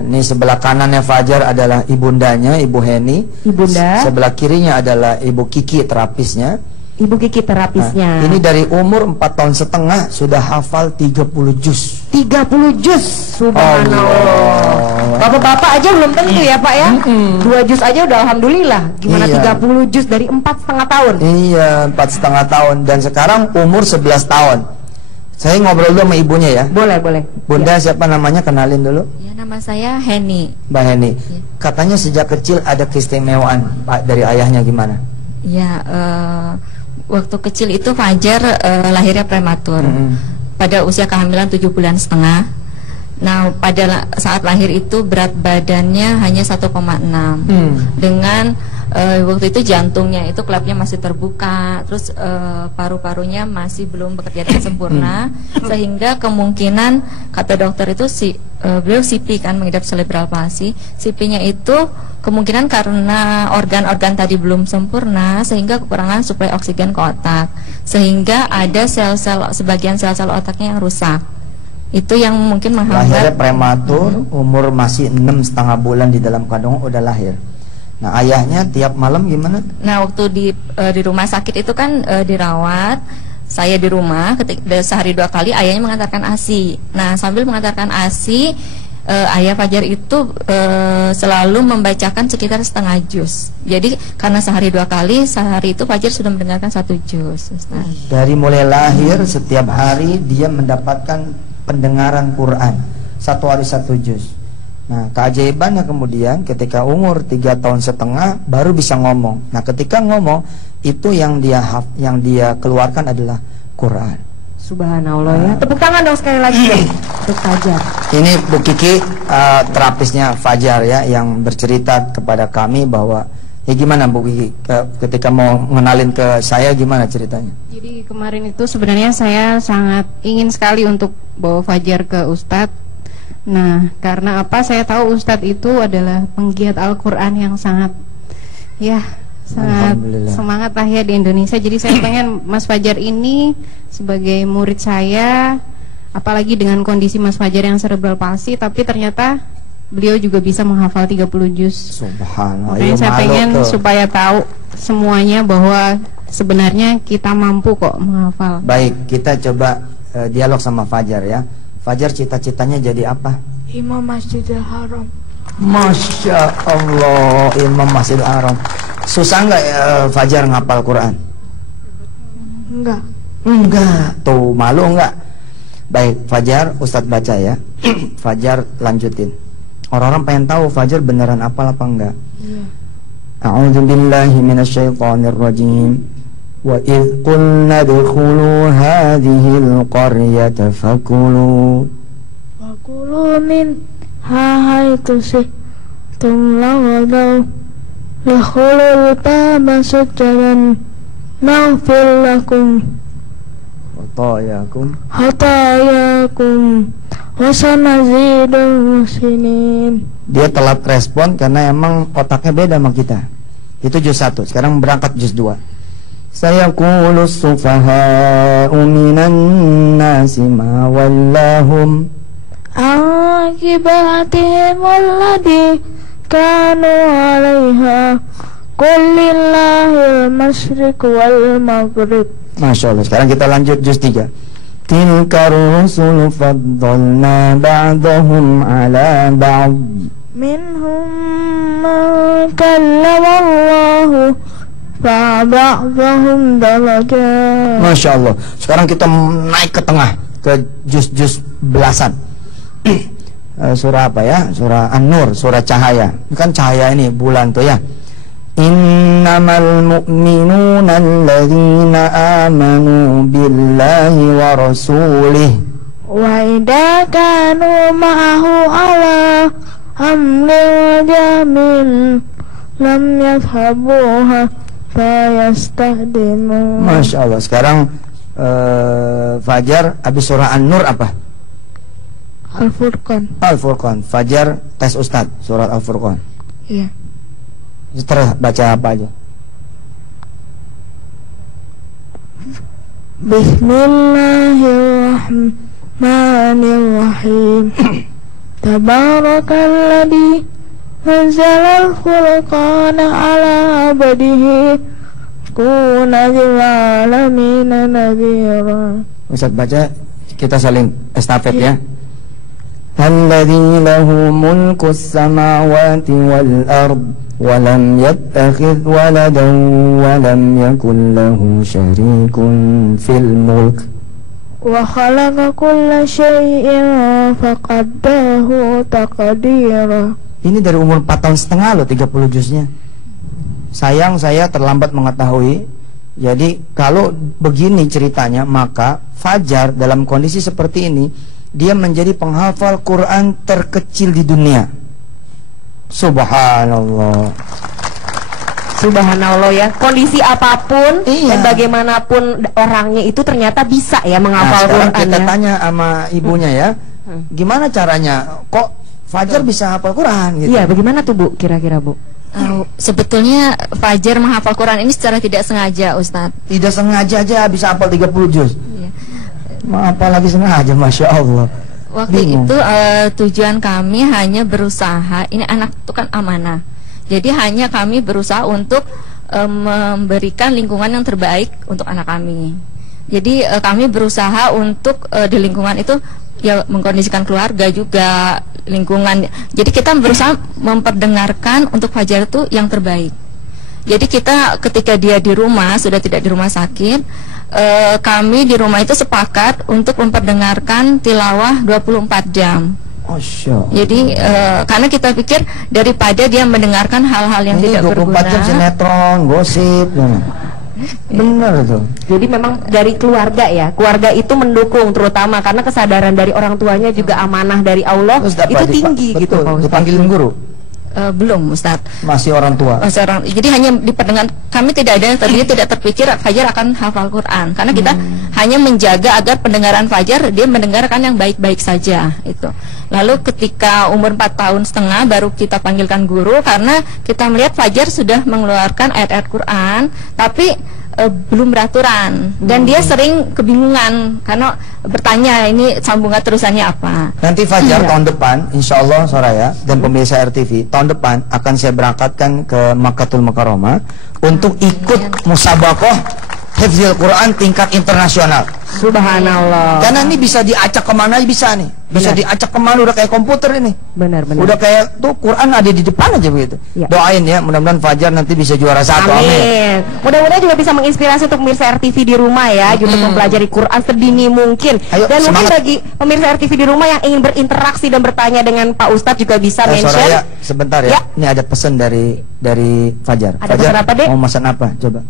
Ini sebelah kanannya Fajar adalah ibundanya, Ibu Heni. Ibunda. Sebelah kirinya adalah Ibu Kiki, terapisnya. Ibu Kiki, terapisnya. Ini dari umur 4 tahun setengah sudah hafal 30 juz. 30 juz, subhanallah. Bapak-bapak aja belum tentu ya Pak ya. 2 juz aja udah alhamdulillah. Gimana 30 juz dari 4,5 tahun? Iya, 4,5 tahun. Dan sekarang umur 11 tahun. Saya ngobrol dulu sama ibunya ya. Boleh, boleh. Bunda siapa namanya? Kenalin dulu. Ya, nama saya Heni. Mbak Heni. Ya. Katanya sejak kecil ada keistimewaan Pak dari ayahnya, gimana? Ya, waktu kecil itu Fajar lahirnya prematur. Pada usia kehamilan 7 bulan setengah. Nah, pada saat lahir itu berat badannya hanya 1,6. Dengan waktu itu jantungnya itu klapnya masih terbuka, terus paru-parunya masih belum bekerja dengan sempurna, sehingga kemungkinan kata dokter itu beliau CP kan, mengidap cerebral palsy. CP-nya itu kemungkinan karena organ-organ tadi belum sempurna, sehingga kekurangan suplai oksigen ke otak, sehingga ada sel-sel, sebagian sel-sel otaknya yang rusak. Itu yang mungkin menghambat. Lahirnya prematur, umur masih 6,5 bulan di dalam kandungan udah lahir. Nah, ayahnya tiap malam gimana? Nah, waktu di rumah sakit itu kan dirawat, saya di rumah sehari 2 kali ayahnya mengantarkan ASI. Nah, sambil mengantarkan ASI, ayah Fajar itu selalu membacakan sekitar setengah juz. Jadi karena sehari 2 kali, sehari itu Fajar sudah mendengarkan 1 juz. Dari mulai lahir setiap hari dia mendapatkan pendengaran Quran, 1 hari 1 juz. Nah, keajaibannya kemudian ketika umur 3 tahun setengah baru bisa ngomong. Nah, ketika ngomong itu yang dia keluarkan adalah Quran. Subhanallah ya. Tepuk tangan dong sekali lagi untuk Fajar. Ini Bu Kiki, terapisnya Fajar ya, yang bercerita kepada kami bahwa ya gimana Bu Kiki ketika mau ngenalin ke saya, gimana ceritanya? Jadi kemarin itu sebenarnya saya sangat ingin sekali untuk bawa Fajar ke Ustadz. Nah, karena apa? Saya tahu Ustadz itu adalah penggiat Al-Quran yang sangat semangat lah ya di Indonesia. Jadi saya pengen Mas Fajar ini sebagai murid saya, apalagi dengan kondisi Mas Fajar yang cerebral palsy, tapi ternyata beliau juga bisa menghafal 30 juz. Subhanallah. Makanya saya pengen supaya tahu semuanya bahwa sebenarnya kita mampu kok menghafal. Baik, kita coba dialog sama Fajar ya. Fajar cita-citanya jadi apa? Imam Masjidil Haram. Masya Allah, Imam Masjidil Haram. Susah nggak Fajar ngapal Quran? Enggak. Enggak, tuh malu nggak? Baik, Fajar, Ustadz baca ya. Fajar lanjutin. Orang-orang pengen tahu Fajar beneran apal apa enggak? Iya. A'udzu billahi minasyaitonir rajim. Wa idh qulna dkhulu hadhil qaryata fakulu min haitsu shi'tum lagadaw lakhulul baba sujjadan naghfir lakum hatayakum wa sanazidul muhsinin. Dia telat respon karena emang otaknya beda sama kita. Itu juz 1, sekarang berangkat juz 2. Sayaqulu as-sufaha'u minan nasi ma wallahum akibatihim alladhi kanu 'alaiha qul lillahil masyriq wal maghrib. Masya Allah. Sekarang kita lanjut juz 3. Tilkar rusulu faddalna ba'dahum 'ala ba'd minhum man kallama Allahu fa'ba'dahum darajat. Masya Allah. Sekarang kita naik ke tengah, ke juz-juz belasan. Surah apa ya? Surah An-Nur, surah cahaya. Kan cahaya ini bulan tuh ya. Innamal mu'minuna alladzina amanu billahi wa rasulih wa idza kanu ma'ahu ala amrin wa jamin lam yadhhabuha fayastahdimu. Masya Allah. Sekarang Fajar habis surah An-Nur apa? Al-Furqan. Al-Furqan. Fajar tes Ustadz surat Al-Furqan. Iya. Terus baca apa aja? Bismillahirrahmanirrahim. Tabarakalladzi anzalal furqana ala abdihi kuna lil alamin nadhira. Ustaz baca, kita saling estafet ya. Alladzi lahu mulkus samawati wal ard wa lam yattakhidh waladan wa lam yakul lahu syarikun fil mulk Wa khalaqa kulla syai'in faqaddarahu taqdira. Ini dari umur 4 tahun setengah loh 30 juznya. Sayang saya terlambat mengetahui. Jadi kalau begini ceritanya, maka Fajar dalam kondisi seperti ini, dia menjadi penghafal Quran terkecil di dunia. Subhanallah. Subhanallah ya, kondisi apapun dan bagaimanapun orangnya itu ternyata bisa ya menghafal Quran. Kita tanya sama ibunya ya, gimana caranya kok Fajar bisa hafal Quran gitu? Iya, bagaimana tuh Bu, kira-kira Bu? Sebetulnya Fajar menghafal Quran ini secara tidak sengaja, Ustadz. Tidak sengaja aja bisa hafal 30 juz. Iya. Apalagi sengaja, Masya Allah. Waktu itu tujuan kami hanya berusaha, ini anak itu kan amanah. Jadi hanya kami berusaha untuk memberikan lingkungan yang terbaik untuk anak kami. Jadi kami berusaha untuk di lingkungan itu ya mengkondisikan keluarga juga, lingkungan. Jadi kita berusaha memperdengarkan untuk Fajar itu yang terbaik. Jadi kita ketika dia di rumah, sudah tidak di rumah sakit, kami di rumah itu sepakat untuk memperdengarkan tilawah 24 jam. Jadi karena kita pikir daripada dia mendengarkan hal-hal yang tidak berguna. 24 jam sinetron, gosip. Benar tuh. Jadi memang dari keluarga ya, keluarga itu mendukung terutama karena kesadaran dari orang tuanya juga amanah dari Allah itu tinggi gitu. Dipanggilin guru? Belum, Ustadz. Masih orang tua. Jadi hanya diperdengar. Kami tidak ada, tadinya tidak terpikir Fajar akan hafal Quran, karena kita hanya menjaga agar pendengaran Fajar dia mendengarkan yang baik-baik saja itu. Lalu ketika umur 4 tahun setengah baru kita panggilkan guru, karena kita melihat Fajar sudah mengeluarkan ayat-ayat Quran, tapi belum beraturan dan dia sering kebingungan karena bertanya ini sambungan terusannya apa. Nanti Fajar tahun depan insya Allah Soraya dan pemirsa RTV tahun depan akan saya berangkatkan ke Makkatul Mukarramah untuk ikut musabaqah hifdzil Quran tingkat internasional. Subhanallah. Karena ini bisa diacak kemana bisa nih. Bisa diacak kemana, udah kayak komputer ini. Benar. Udah kayak tuh Quran ada di depan aja begitu. Ya. Doain ya, mudah-mudahan Fajar nanti bisa juara 1. Amin. Mudah-mudahan juga bisa menginspirasi untuk pemirsa RTV di rumah ya, untuk mempelajari Quran sedini mungkin. Ayo, dan semangat. mungkin bagi pemirsa RTV di rumah yang ingin berinteraksi dan bertanya dengan Pak Ustadz juga bisa mention. Soraya, sebentar ya. Ini ada pesan dari Fajar. Ada pesan apa, Dek? Mau pesan apa? Coba.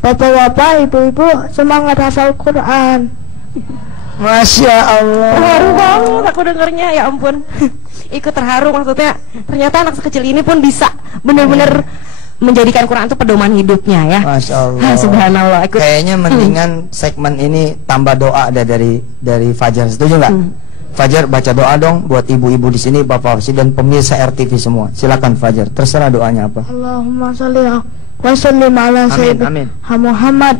Bapak-bapak, ibu-ibu, semangat hafal Quran. Masya Allah. Terharu banget aku dengarnya, ya ampun. Ikut terharu, maksudnya ternyata anak sekecil ini pun bisa benar-benar menjadikan Quran itu pedoman hidupnya ya. Masya Allah. Subhanallah. Kayaknya mendingan segmen ini tambah doa ada dari Fajar, setuju nggak? Fajar baca doa dong buat ibu-ibu di sini, bapak dan pemirsa RTV semua. Silakan Fajar, terserah doanya apa. Allahumma sholli wa sallim ala sayyidina Muhammad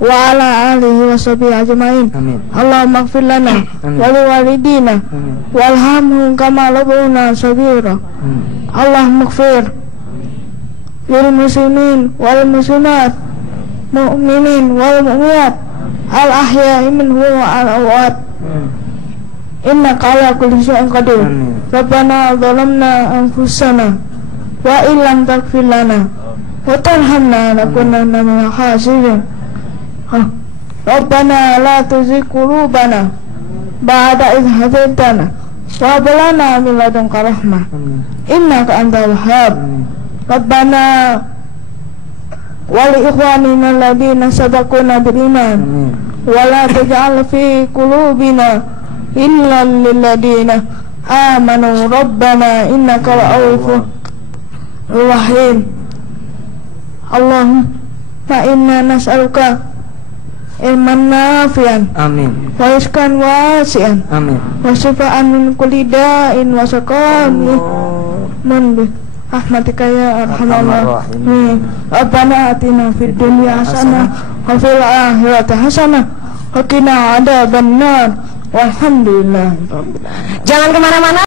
wa ala alihi wa sahbihi ajmain. Allahumma ighfir lana wa liwalidina warhamhum kama rabbuna shaghira. Allahumma ighfir lil muslimin wal muslimat, mu'minin wal mu'minat, al ahya'i minhum wa al amwat. Innaka ala kulli syai'in qadir. Rabbana zalamna anfusana wa illam taghfir lana wa tarhamna lakunanna minal khasirin. Rabbana la tuzigh qulubana ba'da idh hadaytana wa hab lana min ladunka rahmah innaka antal wahhab. Rabbana wa li ikhwanina alladhina sabaquna bil iman wa la taj'al fi qulubina illa lil ladina amanu. Rabbana innaka ra'ufur rahim. Allahumma inna nas'aluka ilman nafi'an, amin, wa rizqan wasi'an, amin, wa shifaan min kulli da'in wa saqamin bi rahmatika ya arhamar rahimin. Rabbana atina fid dunya hasanah wa fil akhirati hasanah wa qina adzabannar. Walhamdulillah. Jangan kemana-mana.